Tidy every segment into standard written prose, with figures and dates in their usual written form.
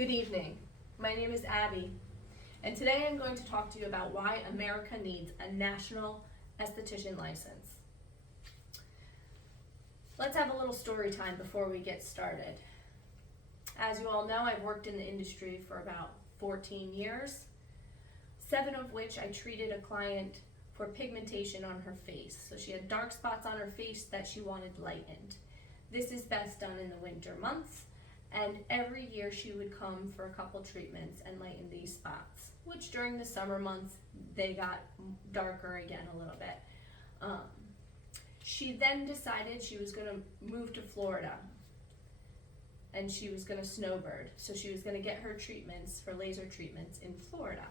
Good evening. My name is Abby, and today I'm going to talk to you about why America needs a national esthetician license. Let's have a little story time before we get started. As you all know, I've worked in the industry for about 14 years, 7 of which I treated a client for pigmentation on her face. So she had dark spots on her face that she wanted lightened. This is best done in the winter months. And every year she would come for a couple treatments and lighten these spots, which during the summer months, they got darker again a little bit. She then decided she was gonna move to Florida and she was gonna snowbird. So she was gonna get her treatments for laser treatments in Florida.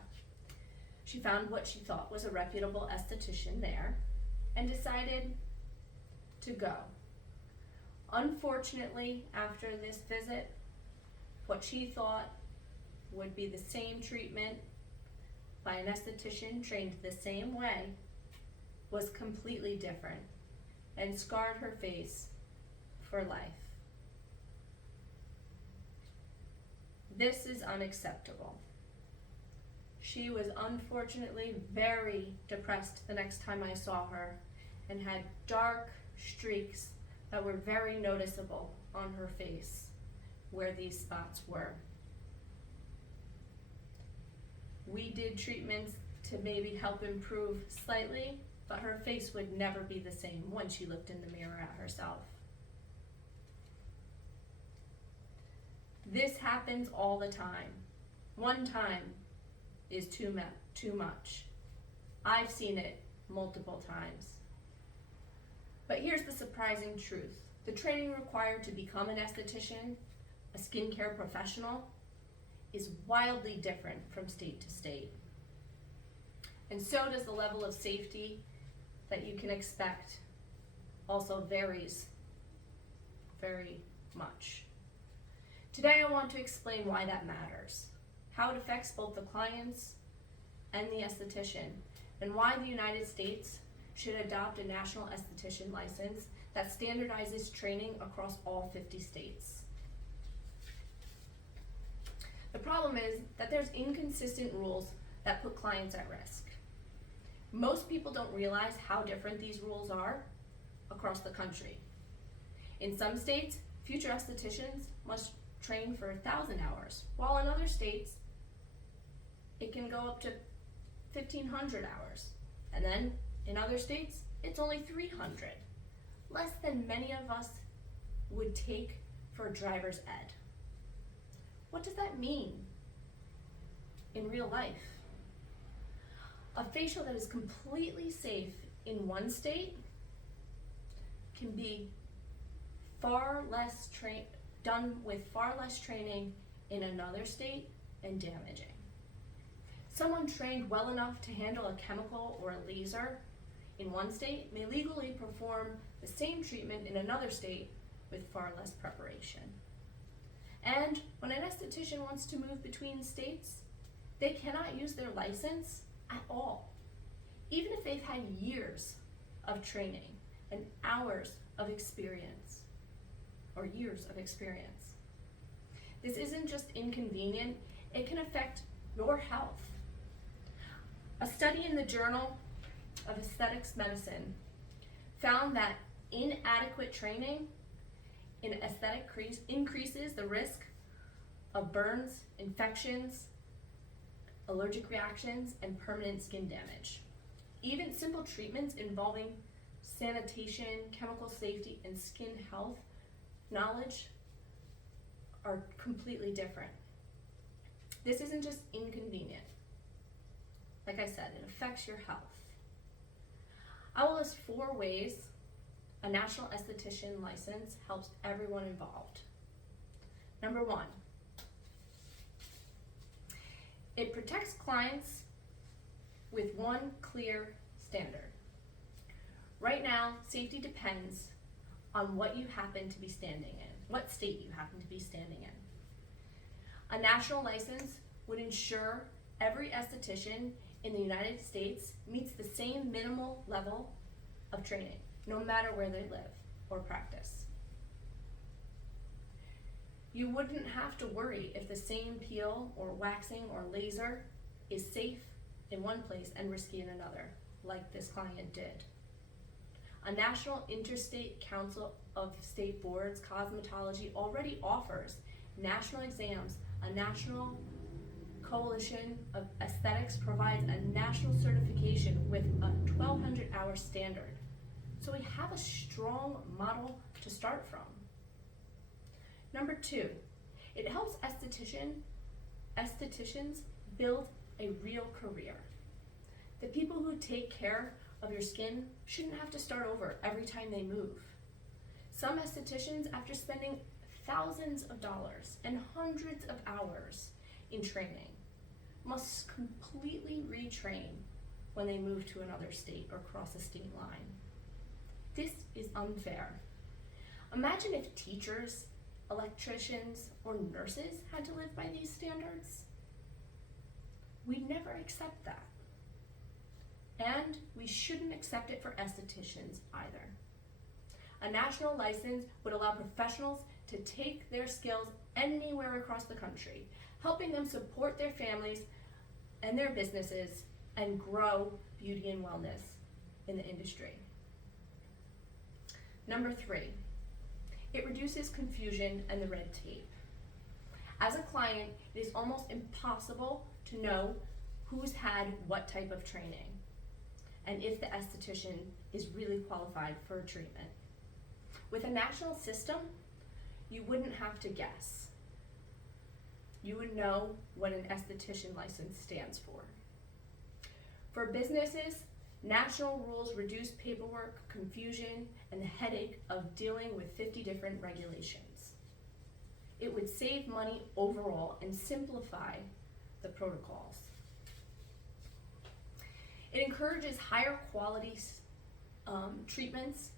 She found what she thought was a reputable esthetician there and decided to go. Unfortunately, after this visit, what she thought would be the same treatment by an esthetician trained the same way was completely different and scarred her face for life. This is unacceptable. She was unfortunately very depressed the next time I saw her and had dark streaks that were very noticeable on her face where these spots were. We did treatments to maybe help improve slightly, but her face would never be the same when she looked in the mirror at herself. This happens all the time. One time is too much. I've seen it multiple times. But here's the surprising truth. The training required to become an esthetician, a skincare professional, is wildly different from state to state. And so does the level of safety that you can expect also varies very much. Today I want to explain why that matters, how it affects both the clients and the esthetician, and why the United States should adopt a national esthetician license that standardizes training across all 50 states. The problem is that there's inconsistent rules that put clients at risk. Most people don't realize how different these rules are across the country. In some states, future estheticians must train for 1,000 hours, while in other states, it can go up to 1,500 hours. And then in other states, it's only 300, less than many of us would take for driver's ed. What does that mean in real life? A facial that is completely safe in one state can be done with far less training in another state and damaging. Someone trained well enough to handle a chemical or a laser in one state may legally perform the same treatment in another state with far less preparation. And when an esthetician wants to move between states, they cannot use their license at all, even if they've had years of training and hours of experience, or years of experience. This isn't just inconvenient, it can affect your health. A study in the Journal of Aesthetics Medicine found that inadequate training in aesthetic increases the risk of burns, infections, allergic reactions, and permanent skin damage. Even simple treatments involving sanitation, chemical safety, and skin health knowledge are completely different. This isn't just inconvenient. Like I said, it affects your health. I will list 4 ways a national esthetician license helps everyone involved. Number 1, it protects clients with one clear standard. Right now, safety depends on what you happen to be standing in, what state you happen to be standing in. A national license would ensure every esthetician in the United States meets the same minimal level of training, no matter where they live or practice. You wouldn't have to worry if the same peel or waxing or laser is safe in one place and risky in another, like this client did. A National Interstate Council of State Boards Cosmetology already offers national exams. A national coalition of aesthetics provides a national certification with a 1,200-hour standard. So we have a strong model to start from. Number 2, it helps estheticians build a real career. The people who take care of your skin shouldn't have to start over every time they move. Some estheticians, after spending thousands of dollars and hundreds of hours in training, must completely retrain when they move to another state or cross a state line. This is unfair. Imagine if teachers, electricians, or nurses had to live by these standards. We'd never accept that. And we shouldn't accept it for estheticians either. A national license would allow professionals to take their skills anywhere across the country, helping them support their families and their businesses and grow beauty and wellness in the industry. Number 3, it reduces confusion and the red tape. As a client, it is almost impossible to know who's had what type of training and if the esthetician is really qualified for a treatment. With a national system, you wouldn't have to guess. You would know what an esthetician license stands for. For businesses, national rules reduce paperwork, confusion, and the headache of dealing with 50 different regulations. It would save money overall and simplify the protocols. It encourages higher quality treatments,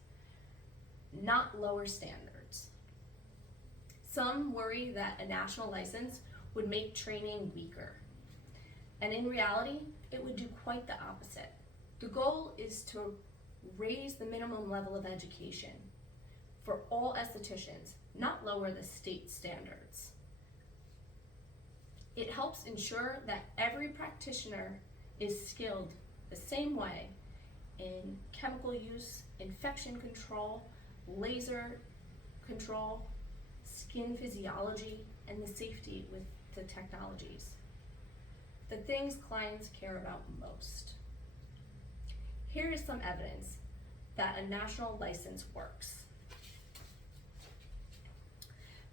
not lower standards. Some worry that a national license would make training weaker. And in reality, it would do quite the opposite. The goal is to raise the minimum level of education for all estheticians, not lower the state standards. It helps ensure that every practitioner is skilled the same way in chemical use, infection control, laser control, skin physiology, and the safety with the technologies. The things clients care about most. Here is some evidence that a national license works.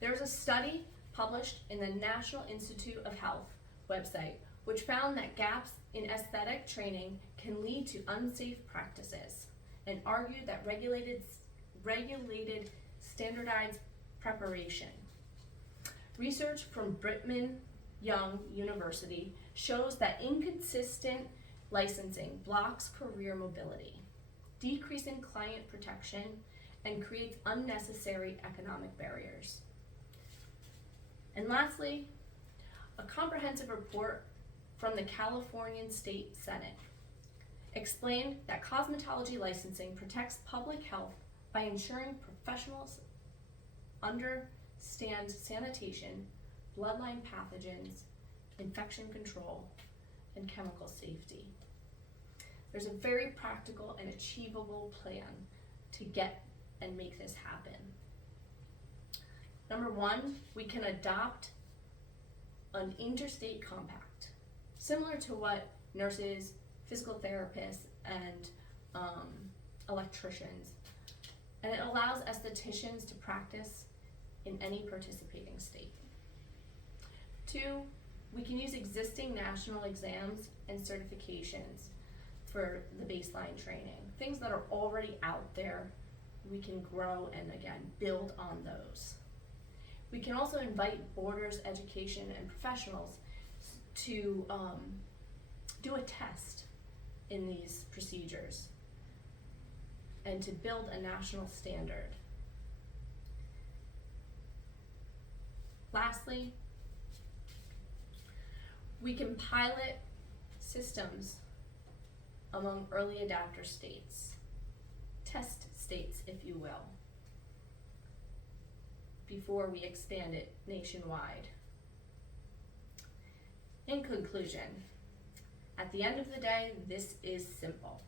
There's a study published in the National Institute of Health website which found that gaps in aesthetic training can lead to unsafe practices and argued that regulated standardized preparation. Research from Brigham Young University shows that inconsistent licensing blocks career mobility, decreasing client protection, and creates unnecessary economic barriers. And lastly, a comprehensive report from the California State Senate explained that cosmetology licensing protects public health by ensuring professionals understand sanitation, bloodline pathogens, infection control, and chemical safety. There's a very practical and achievable plan to get and make this happen. Number 1, we can adopt an interstate compact, similar to what nurses, physical therapists, and electricians, and it allows estheticians to practice in any participating state. 2, we can use existing national exams and certifications for the baseline training. Things that are already out there, we can grow and again, build on those. We can also invite borders, education, and professionals to do a test in these procedures and to build a national standard. Lastly, we can pilot systems among early adopter states, test states, if you will. before we expand it nationwide. In conclusion, at the end of the day, this is simple.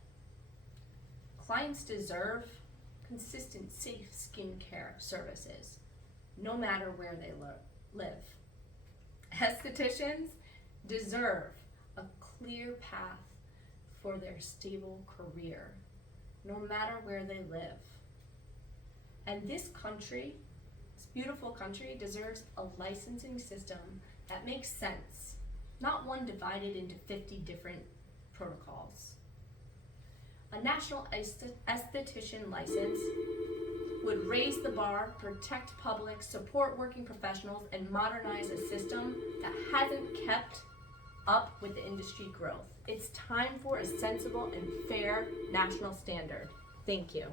Clients deserve consistent, safe skincare services, no matter where they live. Estheticians deserve a clear path for their stable career, no matter where they live. And this country, this beautiful country, deserves a licensing system that makes sense, not one divided into 50 different protocols. A national esthetician license would raise the bar, protect public, support working professionals, and modernize a system that hasn't kept up with the industry growth. It's time for a sensible and fair national standard. Thank you.